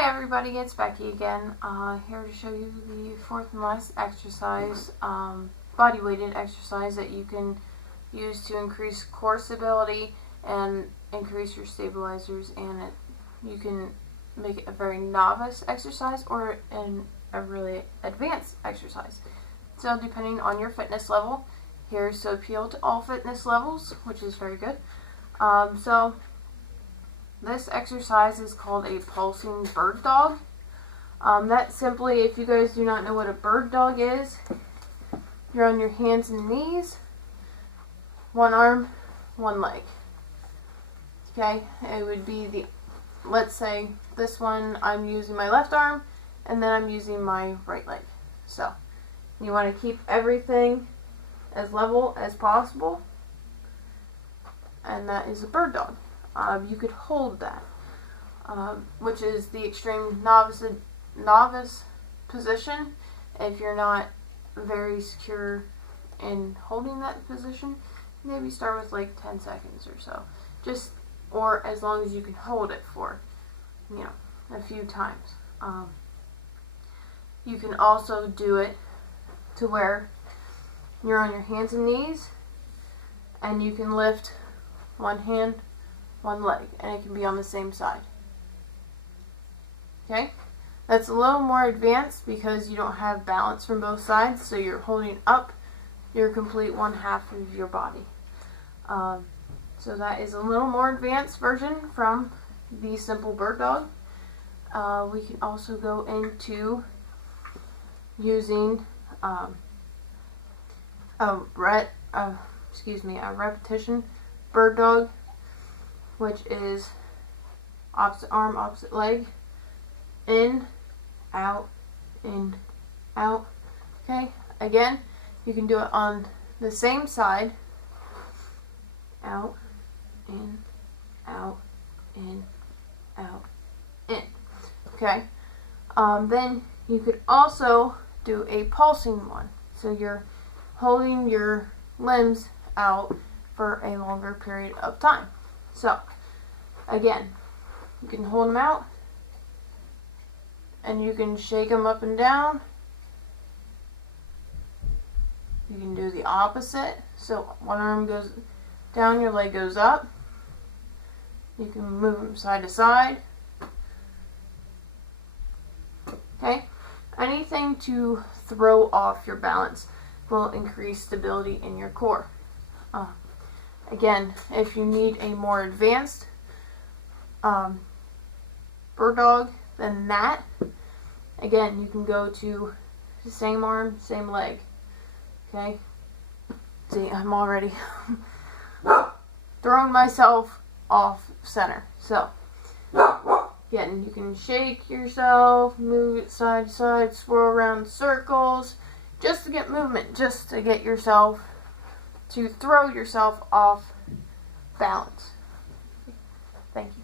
Hi everybody, it's Becky again, here to show you the fourth and last exercise, body weighted exercise that you can use to increase core stability and increase your stabilizers, and you can make it a very novice exercise or a really advanced exercise. So depending on your fitness level, here's to appeal to all fitness levels, which is very good. So this exercise is called a pulsing bird dog. That simply, if you guys do not know what a bird dog is, you're on your hands and knees, one arm, one leg. Okay, it would be let's say this one, I'm using my left arm, and then I'm using my right leg. So, you want to keep everything as level as possible, and that is a bird dog. You could hold that, which is the extreme novice position. If you're not very secure in holding that position, maybe start with like 10 seconds or so. Or as long as you can hold it for, a few times. You can also do it to where you're on your hands and knees, and you can lift one hand, one leg, and it can be on the same side. Okay? That's a little more advanced because you don't have balance from both sides, so you're holding up your complete one half of your body. So that is a little more advanced version from the simple bird dog. We can also go into using a repetition bird dog, which is opposite arm, opposite leg, in, out, okay? Again, you can do it on the same side, out, in, out, in, out, in, okay? Then you could also do a pulsing one, so you're holding your limbs out for a longer period of time. So, again, you can hold them out, and you can shake them up and down. You can do the opposite. So, one arm goes down, your leg goes up. You can move them side to side. Okay? Anything to throw off your balance will increase stability in your core. Again, if you need a more advanced bird dog than that, again, you can go to the same arm, same leg. Okay? See, I'm already throwing myself off center. So, again, you can shake yourself, move it side to side, swirl around in circles, just to get movement, just to get yourself to throw yourself off balance. Thank you.